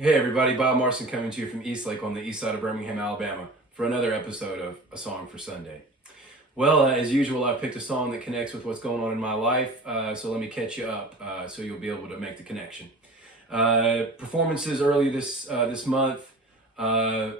Hey everybody, Bob Marson coming to you from Eastlake on the east side of Birmingham, Alabama for another episode of A Song for Sunday. Well, as usual, I've picked a song that connects with what's going on in my life, so let me catch you up so you'll be able to make the connection. Performances early this month and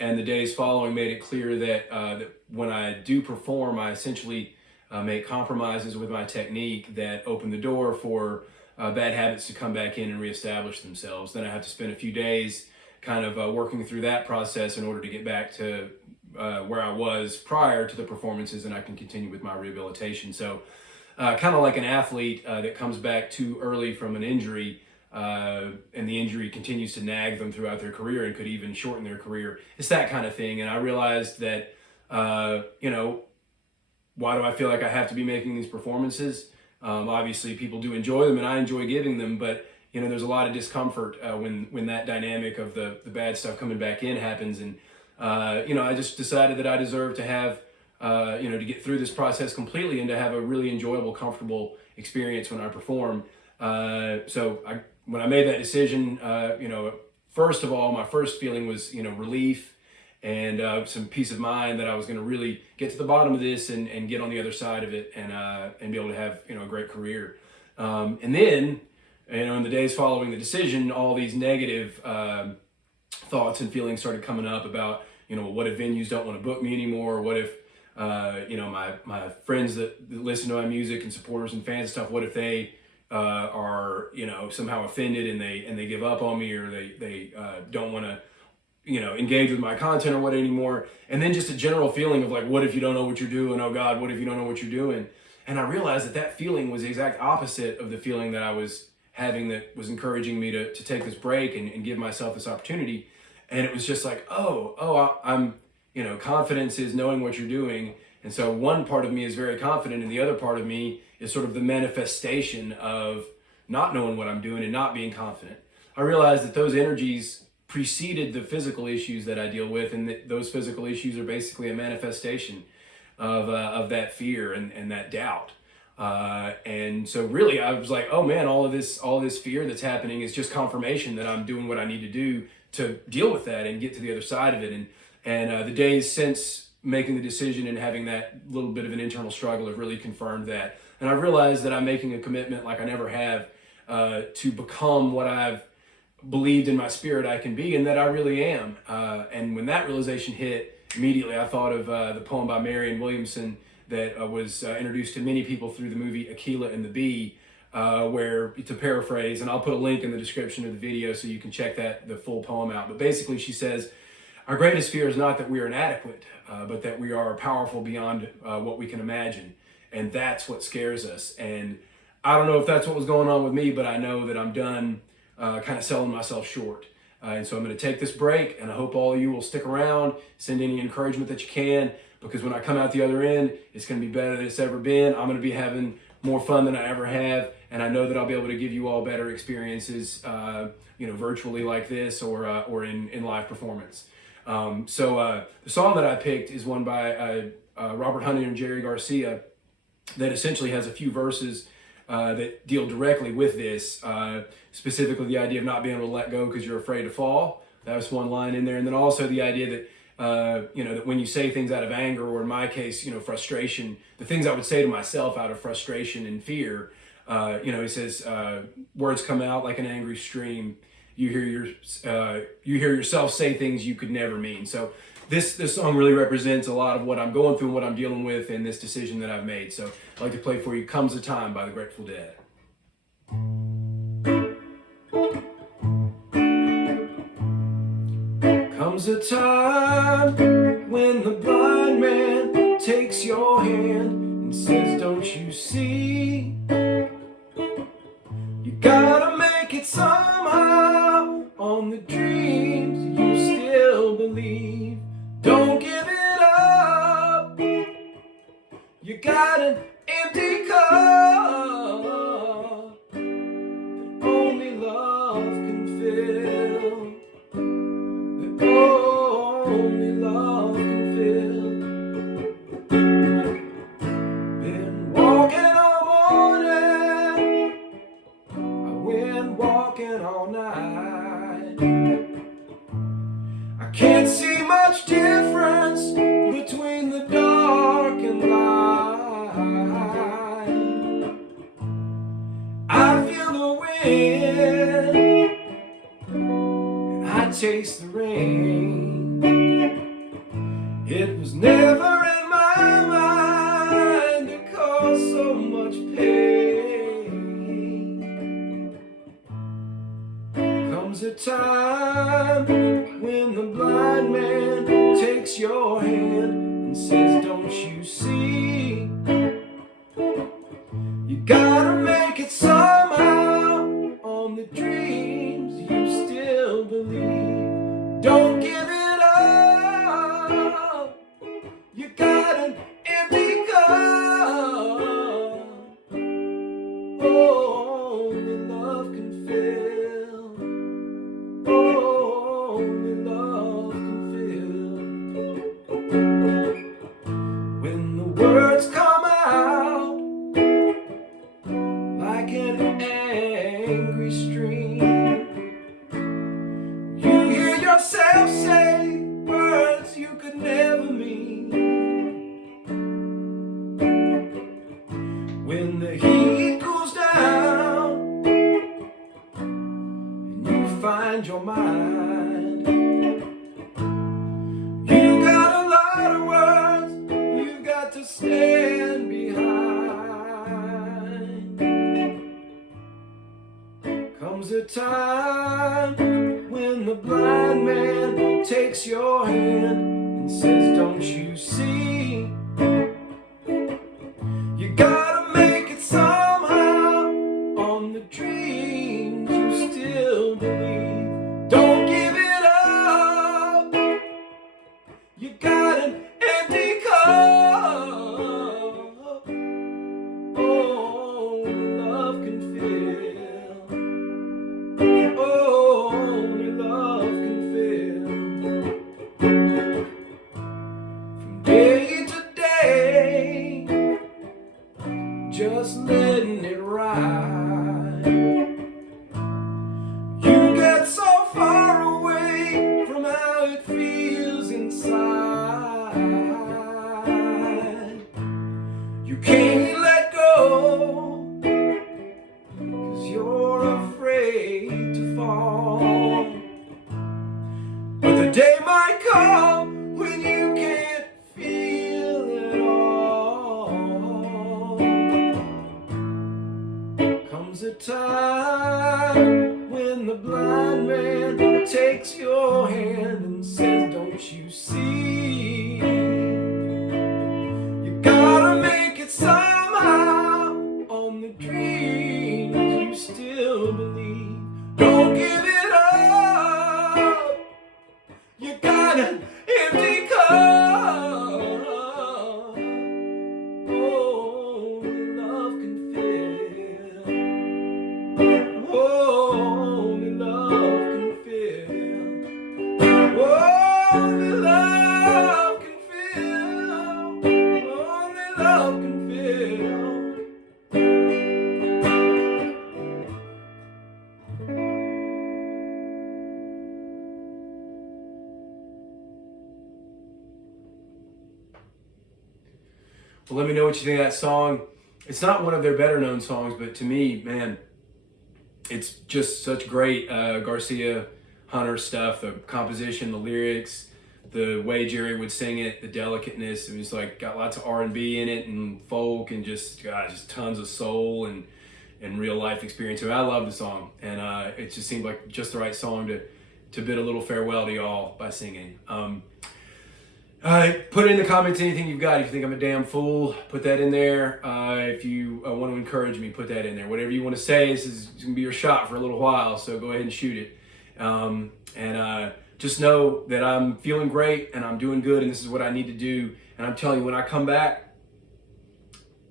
the days following made it clear that when I do perform, I essentially make compromises with my technique that open the door for bad habits to come back in and reestablish themselves. Then I have to spend a few days kind of working through that process in order to get back to where I was prior to the performances, and I can continue with my rehabilitation. So kind of like an athlete that comes back too early from an injury, and the injury continues to nag them throughout their career and could even shorten their career. It's that kind of thing. And I realized that, why do I feel like I have to be making these performances? Obviously, people do enjoy them, and I enjoy giving them. But there's a lot of discomfort when that dynamic of the bad stuff coming back in happens. And I just decided that I deserve to have to get through this process completely and to have a really enjoyable, comfortable experience when I perform. When I made that decision, first of all, my first feeling was relief and some peace of mind that I was going to really get to the bottom of this and get on the other side of it and be able to have a great career. And then in the days following the decision, all these negative thoughts and feelings started coming up about what if venues don't want to book me anymore? What if my friends that listen to my music and supporters and fans and stuff, what if they are somehow offended and they give up on me, or they don't want to engage with my content or what anymore? And then just a general feeling of like, what if you don't know what you're doing? Oh God, what if you don't know what you're doing? And I realized that feeling was the exact opposite of the feeling that I was having that was encouraging me to take this break and give myself this opportunity. And it was just like, I'm confidence is knowing what you're doing. And so one part of me is very confident, and the other part of me is sort of the manifestation of not knowing what I'm doing and not being confident. I realized that those energies preceded the physical issues that I deal with, and that those physical issues are basically a manifestation of that fear and that doubt. And so really I was like, oh man, all this fear that's happening is just confirmation that I'm doing what I need to do to deal with that and get to the other side of it. And the days since making the decision and having that little bit of an internal struggle have really confirmed that. And I realized that I'm making a commitment like I never have to become what I've believed in my spirit I can be, and that I really am. And when that realization hit, immediately I thought of the poem by Marianne Williamson that was introduced to many people through the movie Aquila and the Bee, where, to paraphrase, and I'll put a link in the description of the video so you can check the full poem out. But basically she says, our greatest fear is not that we are inadequate, but that we are powerful beyond what we can imagine. And that's what scares us. And I don't know if that's what was going on with me, but I know that I'm done kind of selling myself short. And so I'm going to take this break, and I hope all of you will stick around, send any encouragement that you can, because when I come out the other end, it's going to be better than it's ever been. I'm going to be having more fun than I ever have, and I know that I'll be able to give you all better experiences, virtually like this or in live performance. The song that I picked is one by Robert Hunter and Jerry Garcia that essentially has a few verses that deal directly with this, specifically the idea of not being able to let go because you're afraid to fall. That was one line in there. And then also the idea that, that when you say things out of anger, or in my case, frustration, the things I would say to myself out of frustration and fear, he says, words come out like an angry stream. You hear yourself say things you could never mean. So this song really represents a lot of what I'm going through and what I'm dealing with in this decision that I've made. So I'd like to play for you Comes a Time by the Grateful Dead. Comes a time when the blind man takes your hand and says, don't you see? You gotta make it somehow on the dreams you still believe. Don't give it up. You got an empty cup that only love can fill. That only love can fill. Been walking all morning, I went walking all night. I can't see much difference between the dark and light. I feel the wind and I chase the rain. It was never in my mind to cause so much pain. Comes a time when the blind man takes your hand and says, don't you see? You gotta make it somehow on the dreams you still believe. Don't give it up. You got an empty cup. Only love can fill. Only love can fill. When the words come out like an angry stream, you hear yourself say words you could never mean. When the heat cools down and you find your mind, you got a lot of words you got to stand behind. Comes a time when the blind man takes your hand and says, don't you see? You gotta make it somehow on the dreams you still believe. Don't give it up. You got an empty cup. Only love can fill. Only love can fill. From day to day, just letting it ride. You get so far away from how it feels inside. You can't let go, 'cause you're afraid to fall. But the day might come when you can't feel it all. Comes a time when the blind man takes your hand and says, don't you see? You gotta make it somehow on the dreams you still believe. Don't give it up. You got an empty cup. Only love can fill. Only love can fill. Only love can fill. Only love can fill. Well, let me know what you think of that song. It's not one of their better known songs, but to me, man, it's just such great Garcia Hunter stuff. The composition, the lyrics, the way Jerry would sing it, the delicateness. It was like got lots of R&B in it and folk and just tons of soul and real life experience. So I love the song, and it just seemed like just the right song to bid a little farewell to y'all by singing. Put in the comments anything you've got. If you think I'm a damn fool, put that in there. If you want to encourage me, put that in there. Whatever you want to say, this is going to be your shot for a little while, so go ahead and shoot it. Just know that I'm feeling great and I'm doing good and this is what I need to do. And I'm telling you, when I come back,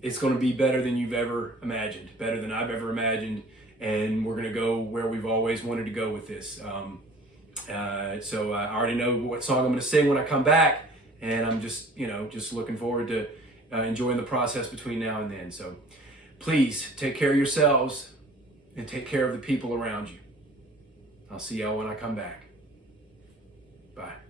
it's going to be better than you've ever imagined, better than I've ever imagined. And we're going to go where we've always wanted to go with this. So I already know what song I'm going to sing when I come back. And I'm just looking forward to enjoying the process between now and then. So please take care of yourselves and take care of the people around you. I'll see y'all when I come back. Bye.